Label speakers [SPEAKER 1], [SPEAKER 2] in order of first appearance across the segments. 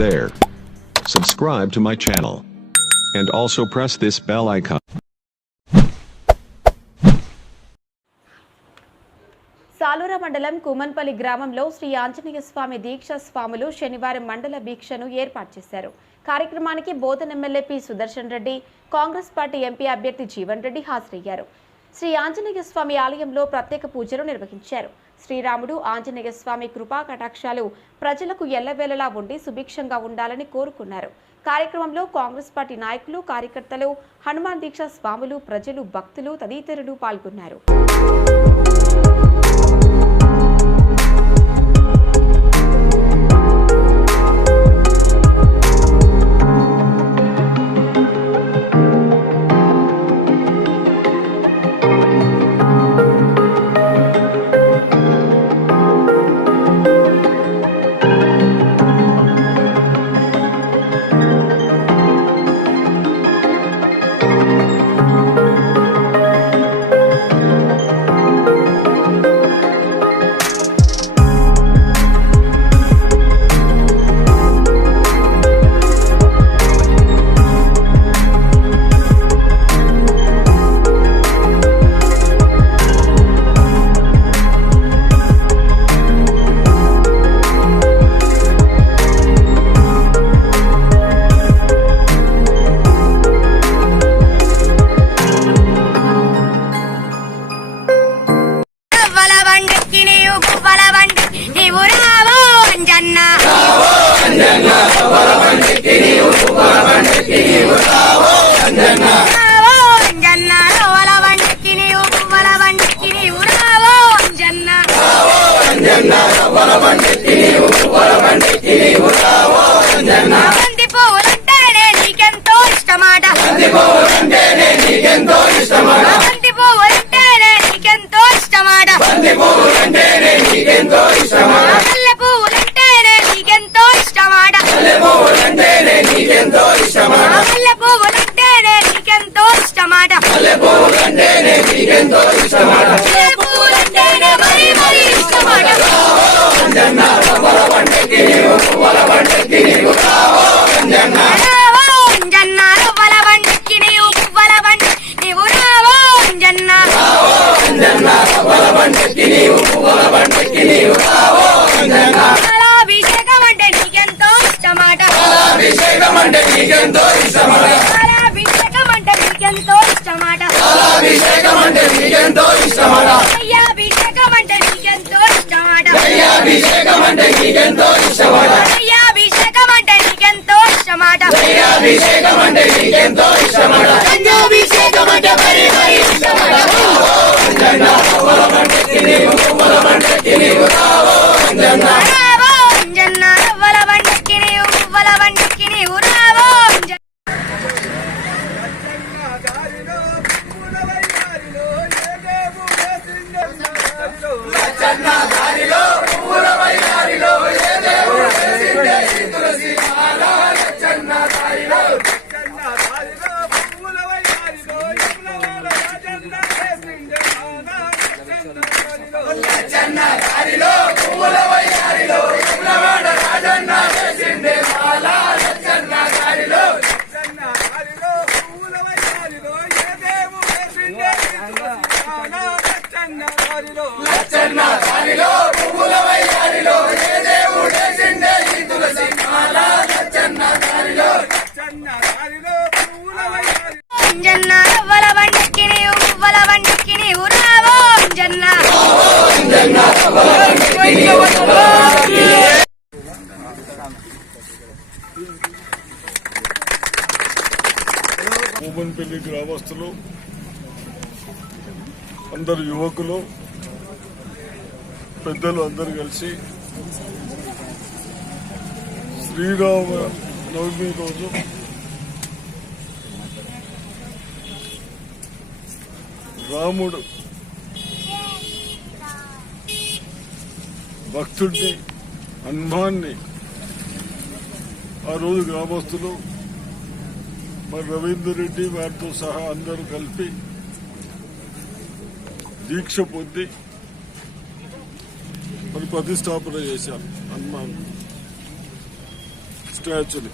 [SPEAKER 1] there. Subscribe to my channel. And also press this bell icon.
[SPEAKER 2] Salura మండలం కుమన్పల్లి గ్రామంలో శ్రీ ఆంజనేయ స్వామి దీక్ష స్వాములు శనివారం మండల దీక్షను ఏర్పాటు చేశారు కార్యక్రమానికి Bodhan MLA P Sudarshan Reddy Congress party MP అభ్యర్థి జీవన్ రెడ్డి హాజరయ్యారు శ్రీ ఆంజనేయ స్వామి ఆలయంలో ప్రత్యేక పూజలు నిర్వహించారు. శ్రీరాముడు ఆంజనేయ స్వామి కృపా కటాక్షాలు ప్రజలకు ఎల్లవేళలా ఉండి సుభిక్షంగా ఉండాలని కోరుకున్నారు. కార్యక్రమంలో కాంగ్రెస్ పార్టీ నాయకులు కార్యకర్తలు హనుమాన్ దీక్ష స్వాములు ప్రజలు భక్తులు తదితరులు పాల్గొన్నారు.
[SPEAKER 3] పాలాభిషేకం అంటే నీకెంతో ఇష్టమాట
[SPEAKER 4] అభిషేకం అంటే నీకెంతో ఇష్టమట
[SPEAKER 3] పాలాభిషేకం అంటే నీకెంతో ఇష్టమాట
[SPEAKER 4] అభిషేకం అంటే నీకెంతో ఇష్టమట
[SPEAKER 3] అయ్యాభిషేకం అంటే నీకెంతో ఇష్టమాట
[SPEAKER 4] అభిషేకం అంటే నీకెంతో
[SPEAKER 3] రావో అంజన్న రవ్వల బండికి నీవు పువ్వల నీవు రావో అంజన్న అంజన్న రవ్వల బండికి నీవు పువ్వల బండికి నీవు రావో అంజన్న.
[SPEAKER 5] పూమన్పల్లి గ్రామస్తులు అందరు యువకులు పెద్దలు అందరు కలిసి శ్రీరామ నవమి రోజు రాముడు భక్తుడిని హనుమాన్ని ఆ రోజు గ్రామస్తులు మరి రవీందర్ రెడ్డి వారితో సహా అందరూ కలిపి దీక్ష పొంది మరి ప్రతిష్టాపన చేశారు. హనుమాన్ స్టాచ్యూని.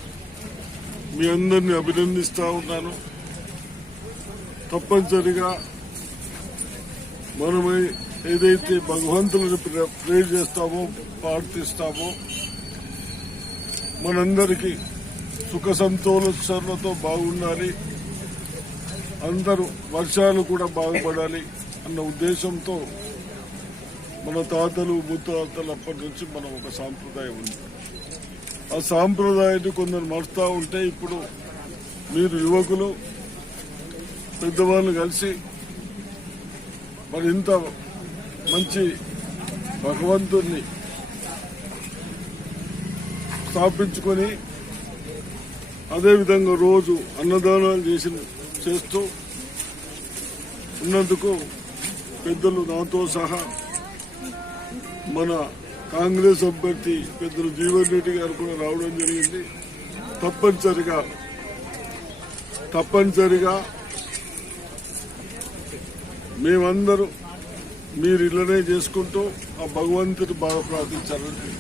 [SPEAKER 5] మీ అందరిని అభినందిస్తా ఉన్నాను. తప్పనిసరిగా మనం ఏదైతే భగవంతులను ప్రే చేస్తామో ప్రార్థిస్తామో మనందరికీ సుఖ సంతోషాలతో బాగుండాలి. అందరూ వర్షాలు కూడా బాగుపడాలి. అన్న ఉద్దేశంతో మన తాతలు ముత్తాతలు అప్పటి నుంచి మనం ఒక సాంప్రదాయం ఉంది. ఆ సాంప్రదాయాన్ని కొందరు మరుస్తూ ఉంటే ఇప్పుడు మీరు యువకులు పెద్దవాళ్ళు కలిసి మరి ఇంత మంచి భగవంతుణ్ణి స్థాపించుకొని అదేవిధంగా రోజు అన్నదానాలు చేసిన చేస్తూ ఉన్నందుకు పెద్దలు నాతో సహా మన కాంగ్రెస్ అభ్యర్థి పెద్దలు జీవన్ రెడ్డి గారు కూడా రావడం జరిగింది. తప్పనిసరిగా తప్పనిసరిగా మేమందరూ మీరు ఇళ్ళనే చేసుకుంటూ ఆ భగవంతుని బాగా ప్రార్థించాలని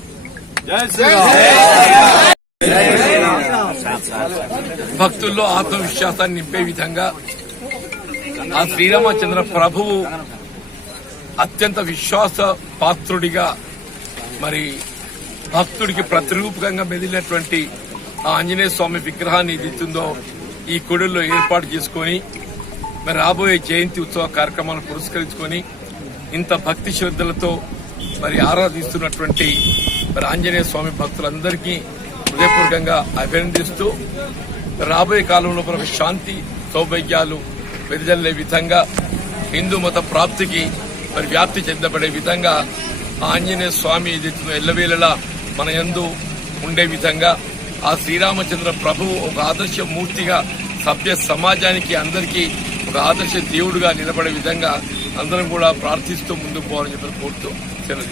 [SPEAKER 6] భక్తుల్లో ఆత్మవిశ్వాసాన్ని నింపే విధంగా ఆ శ్రీరామచంద్ర ప్రభువు అత్యంత విశ్వాస పాత్రుడిగా మరి భక్తుడికి ప్రతిరూపకంగా మెదిలినటువంటి ఆ ఆంజనేయ స్వామి విగ్రహాన్ని ఏదైతుందో ఈ కొడుల్లో ఏర్పాటు చేసుకొని మరి రాబోయే జయంతి ఉత్సవ కార్యక్రమాలను పురస్కరించుకొని ఇంత భక్తి శ్రద్ధలతో మరి ఆరాధిస్తున్నటువంటి మరి ఆంజనేయ స్వామి భక్తులందరికీ హృదయపూర్వకంగా అభినందిస్తూ రాబోయే కాలంలో మనకు శాంతి సౌభాగ్యాలు వెదజల్లే విధంగా హిందూ మత ప్రాప్తికి మరి వ్యాప్తి చెందబడే విధంగా ఆంజనేయ స్వామి ఏదైతుందో ఎల్లవేళలా మన యందు ఉండే విధంగా ఆ శ్రీరామచంద్ర ప్రభువు ఒక ఆదర్శ మూర్తిగా సభ్య సమాజానికి అందరికీ ఒక ఆదర్శ దేవుడుగా నిలబడే విధంగా అందరం కూడా ప్రార్థిస్తూ ముందుకు పోవాలని చెప్పి కోరుతూ సెలవు